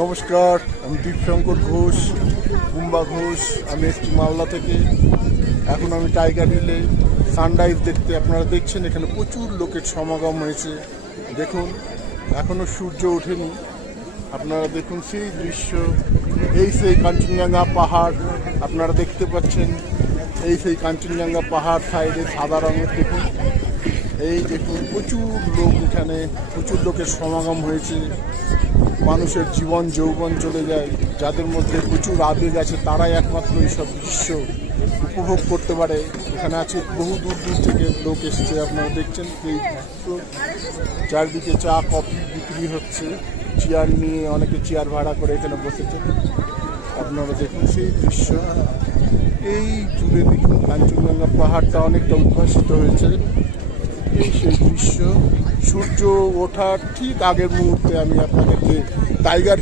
নমস্কার, আমি দীপশঙ্কর ঘোষ, বুম্বা ঘোষ। আমি এসছি মালদা থেকে। এখন আমি টাইগার হিলে সানরাইজ দেখতে, আপনারা দেখছেন এখানে প্রচুর লোকের সমাগম হয়েছে। দেখুন, এখনও সূর্য ওঠেনি। আপনারা দেখুন সেই দৃশ্য। এই সেই কাঞ্চনজঙ্ঘা পাহাড় আপনারা দেখতে পাচ্ছেন। এই সেই কাঞ্চনজঙ্ঘা পাহাড় সাইডে সাদা রঙের দেখুন। এই দেখুন প্রচুর লোক, এখানে প্রচুর লোকের সমাগম হয়েছে। মানুষের জীবন যৌবন চলে যায়, যাদের মধ্যে প্রচুর আবেগ আছে তারাই একমাত্র এইসব দৃশ্য উপভোগ করতে পারে। এখানে আছে বহু দূর দূর থেকে লোক এসেছে। আপনারা দেখছেন এই দৃশ্য। চারদিকে চা কফি বিক্রি হচ্ছে, চেয়ার নিয়ে অনেকে চেয়ার ভাড়া করে এখানে বসেছে। আপনারা দেখুন সেই দৃশ্য। এই জুড়ে দেখুন কাঞ্চনজঙ্ঘা পাহাড়টা অনেকটা উদ্ভাসিত হয়েছে। এই সেই দৃশ্য। সূর্য ওঠার ঠিক আগের মুহূর্তে আমি আপনাদেরকে টাইগার